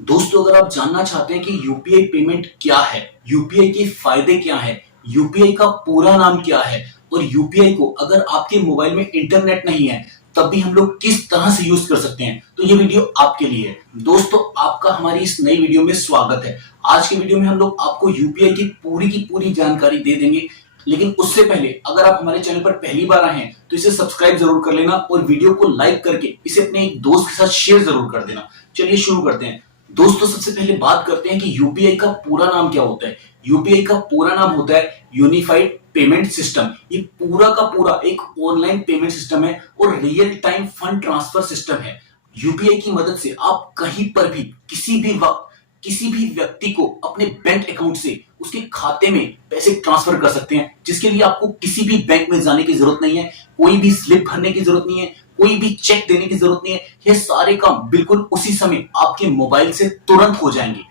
दोस्तों, अगर आप जानना चाहते हैं कि यूपीआई पेमेंट क्या है, यूपीआई के फायदे क्या है, यूपीआई का पूरा नाम क्या है और यूपीआई को अगर आपके मोबाइल में इंटरनेट नहीं है तब भी हम लोग किस तरह से यूज कर सकते हैं, तो ये वीडियो आपके लिए है। दोस्तों, आपका हमारी इस नई वीडियो में स्वागत है। आज के वीडियो में हम लोग आपको यूपीआई की पूरी जानकारी दे देंगे। लेकिन उससे पहले अगर आप हमारे चैनल पर पहली बार आए हैं तो इसे सब्सक्राइब जरूर कर लेना और वीडियो को लाइक करके इसे अपने एक दोस्त के साथ शेयर जरूर कर देना। चलिए शुरू करते हैं। दोस्तों, सबसे पहले बात करते हैं कि यूपीआई का पूरा नाम क्या होता है। यूपीआई का पूरा नाम होता है यूनिफाइड पेमेंट सिस्टम। ये पूरा का पूरा एक ऑनलाइन पेमेंट सिस्टम है और real time fund transfer system है। यूपीआई की मदद से आप कहीं पर भी किसी भी वक्त किसी भी व्यक्ति को अपने बैंक अकाउंट से उसके खाते में पैसे ट्रांसफर कर सकते हैं, जिसके लिए आपको किसी भी बैंक में जाने की जरूरत नहीं है, कोई भी स्लिप भरने की जरूरत नहीं है, कोई भी चेक देने की जरूरत नहीं है। ये सारे काम बिल्कुल उसी समय आपके मोबाइल से तुरंत हो जाएंगे।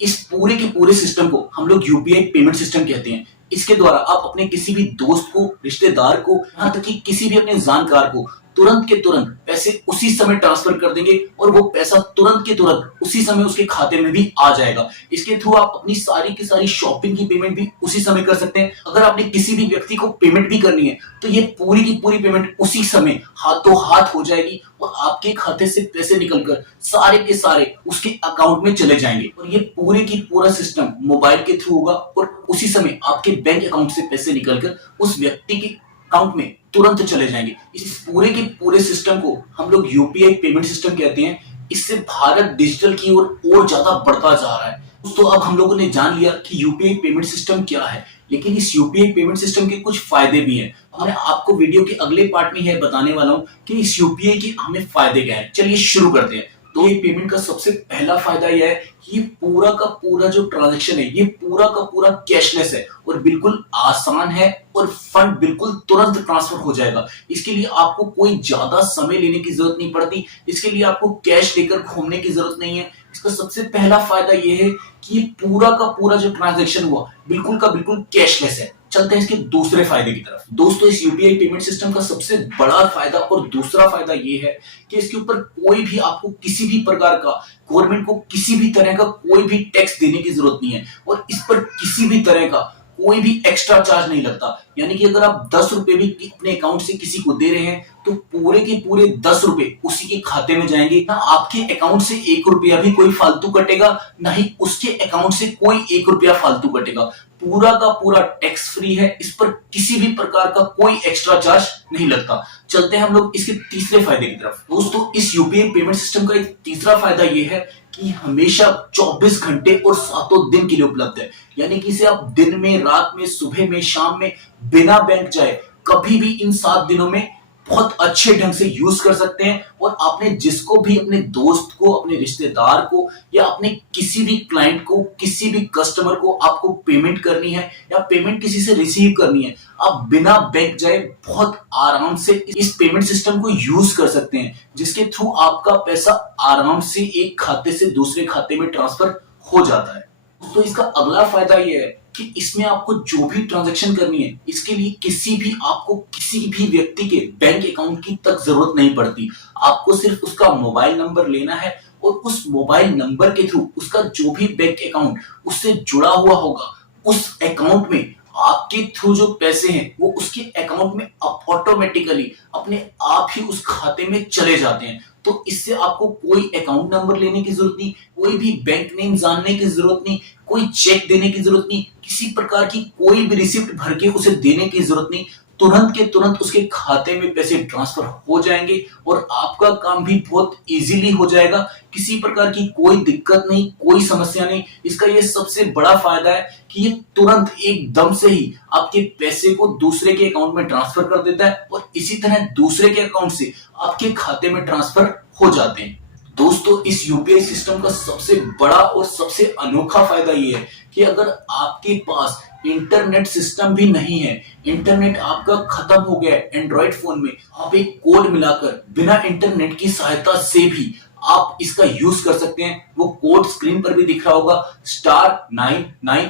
इस पूरे के पूरे सिस्टम को हम लोग यूपीआई पेमेंट सिस्टम कहते हैं। इसके द्वारा आप अपने किसी भी दोस्त को, रिश्तेदार को, यहाँ तक कि किसी भी अपने जानकार को तुरंत के तुरंत पैसे उसी समय ट्रांसफर कर देंगे और वो पैसा तुरंत के तुरंत उसी समय उसके खाते में भी आ जाएगा। इसके थ्रू आप अपनी सारी की सारी शॉपिंग की पेमेंट भी उसी समय कर सकते हैं। अगर आपने किसी भी व्यक्ति को पेमेंट भी करनी है तो ये पूरी की पूरी पेमेंट उसी समय हाथों हाथ हो जाएगी और आपके खाते से पैसे निकलकर सारे के सारे उसके अकाउंट में चले जाएंगे। और ये पूरे की पूरा सिस्टम मोबाइल के थ्रू होगा और उसी समय आपके बैंक अकाउंट से पैसे निकलकर उस व्यक्ति के अकाउंट में तुरंत चले जाएंगे। इस पूरे के पूरे सिस्टम को हम लोग यूपीआई पेमेंट सिस्टम कहते हैं। इससे भारत डिजिटल की ओर और ज्यादा बढ़ता जा रहा है। तो अब हम लोगों ने जान लिया कि यूपीआई पेमेंट सिस्टम क्या है, लेकिन इस यूपीआई पेमेंट सिस्टम के कुछ फायदे भी हैं। मैं आपको वीडियो के अगले पार्ट में यह बताने वाला हूं कि इस यूपीआई के हमें फायदे क्या है। चलिए शुरू करते हैं। तो ये पेमेंट का सबसे पहला फायदा यह है कि ये पूरा का पूरा जो ट्रांजैक्शन है ये पूरा का पूरा कैशलेस है और बिल्कुल आसान है और फंड बिल्कुल तुरंत ट्रांसफर हो जाएगा। इसके लिए आपको कोई ज्यादा समय लेने की जरूरत नहीं पड़ती। इसके लिए आपको कैश लेकर घूमने की जरूरत नहीं है। इसका सबसे पहला फायदा यह है कि ये पूरा का पूरा जो ट्रांजैक्शन हुआ बिल्कुल का बिल्कुल कैशलेस है। चलते हैं इसके दूसरे फायदे की तरफ। दोस्तों, इस यूपीआई पेमेंट सिस्टम का सबसे बड़ा फायदा और दूसरा फायदा यह है कि इसके ऊपर कोई भी आपको किसी भी प्रकार का गवर्नमेंट को किसी भी तरह का कोई भी टैक्स देने की जरूरत नहीं है और इस पर किसी भी तरह का कोई भी एक्स्ट्रा चार्ज नहीं लगता। यानी कि अगर आप 10 रुपए भी अपने अकाउंट से किसी को दे रहे हैं तो पूरे के पूरे 10 रुपए उसी के खाते में जाएंगे। ना आपके अकाउंट से 1 रुपया भी कोई फालतू कटेगा, ना ही उसके अकाउंट से कोई 1 रुपया फालतू कटेगा। पूरा का पूरा टैक्स फ्री है। इस पर किसी भी प्रकार का कोई एक्स्ट्रा चार्ज नहीं लगता। चलते हैं हम लोग इसके तीसरे फायदे की तरफ। दोस्तों, इस यूपीआई पेमेंट सिस्टम का एक तीसरा फायदा यह है कि हमेशा 24 घंटे और 7 दिन के लिए उपलब्ध है। यानी कि इसे आप दिन में, रात में, सुबह में, शाम में बिना बैंक जाए कभी भी इन 7 दिनों में बहुत अच्छे ढंग से यूज कर सकते हैं। और आपने जिसको भी, अपने दोस्त को, अपने रिश्तेदार को या अपने किसी भी क्लाइंट को, किसी भी कस्टमर को आपको पेमेंट करनी है या पेमेंट किसी से रिसीव करनी है, आप बिना बैंक जाए बहुत आराम से इस पेमेंट सिस्टम को यूज कर सकते हैं, जिसके थ्रू आपका पैसा आराम से एक खाते से दूसरे खाते में ट्रांसफर हो जाता है। तो इसका अगला फायदा यह है कि इसमें आपको जो भी ट्रांजैक्शन करनी है इसके लिए आपको किसी भी व्यक्ति के बैंक अकाउंट की तक जरूरत नहीं पड़ती। आपको सिर्फ उसका मोबाइल नंबर लेना है और उस मोबाइल नंबर के थ्रू उसका जो भी बैंक अकाउंट उससे जुड़ा हुआ होगा उस अकाउंट में आपके थ्रू जो पैसे हैं वो उसके अकाउंट में ऑटोमेटिकली अपने आप ही उस खाते में चले जाते हैं। तो इससे आपको कोई अकाउंट नंबर लेने की जरूरत नहीं, कोई भी बैंक नेम जानने की जरूरत नहीं, कोई चेक देने की जरूरत नहीं, किसी प्रकार की कोई भी रिसिप्ट भर के उसे देने की जरूरत नहीं। तुरंत के तुरंत उसके खाते में पैसे ट्रांसफर हो जाएंगे और आपका काम भी बहुत इजीली हो जाएगा। किसी प्रकार की कोई दिक्कत नहीं, कोई समस्या नहीं। इसका ये सबसे बड़ा फायदा है कि ये तुरंत एकदम से ही आपके पैसे को दूसरे के अकाउंट में ट्रांसफर कर देता है और इसी तरह दूसरे के अकाउंट से आपके खाते में ट्रांसफर हो जाते हैं। दोस्तों, इस यूपीआई सिस्टम का सबसे बड़ा और सबसे अनोखा फायदा ये है कि अगर आपके पास इंटरनेट सिस्टम भी नहीं है, इंटरनेट आपका खत्म हो गया है एंड्रॉइड फोन में, आप एक कोड मिलाकर बिना इंटरनेट की सहायता से भी आप इसका यूज कर सकते हैं। वो कोड स्क्रीन पर भी दिख रहा होगा, *99#।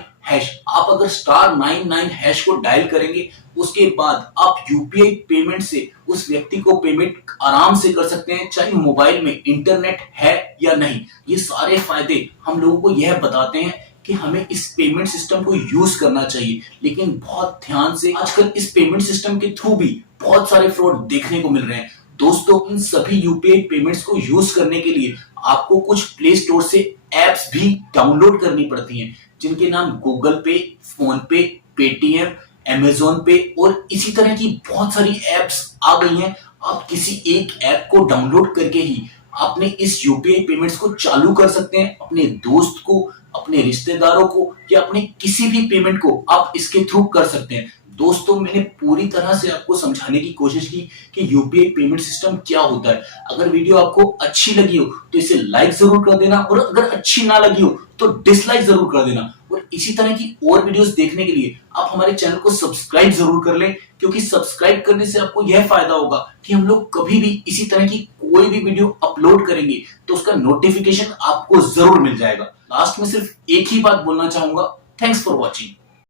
आप अगर *99# को डायल करेंगे, उसके बाद आप यूपीआई पेमेंट से उस व्यक्ति को पेमेंट आराम से कर सकते हैं, चाहे मोबाइल में इंटरनेट है या नहीं। ये सारे फायदे हम लोगों को यह बताते हैं कि हमें इस पेमेंट सिस्टम को यूज करना चाहिए, लेकिन बहुत ध्यान से। आजकल इस पेमेंट सिस्टम के थ्रू भी बहुत सारे फ्रॉड देखने को मिल रहे हैं। दोस्तों, इन सभी यूपीआई पेमेंट्स को यूज करने के लिए आपको कुछ प्ले स्टोर से एप्स भी डाउनलोड करनी पड़ती हैं, जिनके नाम गूगल पे, फोन पे, पेटीएम, अमेजोन पे और इसी तरह की बहुत सारी एप्स आ गई हैं। आप किसी एक ऐप को डाउनलोड करके ही अपने इस यूपीआई पेमेंट्स को चालू कर सकते हैं। अपने दोस्त को, अपने रिश्तेदारों को या अपने किसी भी पेमेंट को आप इसके थ्रू कर सकते हैं। दोस्तों, मैंने पूरी तरह से आपको समझाने की कोशिश की कि यूपीआई पेमेंट सिस्टम क्या होता है। अगर वीडियो आपको अच्छी लगी हो तो इसे लाइक जरूर कर देना, और अगर अच्छी ना लगी हो तो डिसलाइक जरूर कर देना। और इसी तरह की और वीडियोस देखने के लिए आप हमारे चैनल को सब्सक्राइब जरूर कर लें, क्योंकि सब्सक्राइब करने से आपको यह फायदा होगा कि हम लोग कभी भी इसी तरह की कोई भी वीडियो अपलोड करेंगे तो उसका नोटिफिकेशन आपको जरूर मिल जाएगा। लास्ट में सिर्फ एक ही बात बोलना चाहूंगा, थैंक्स फॉर वॉचिंग।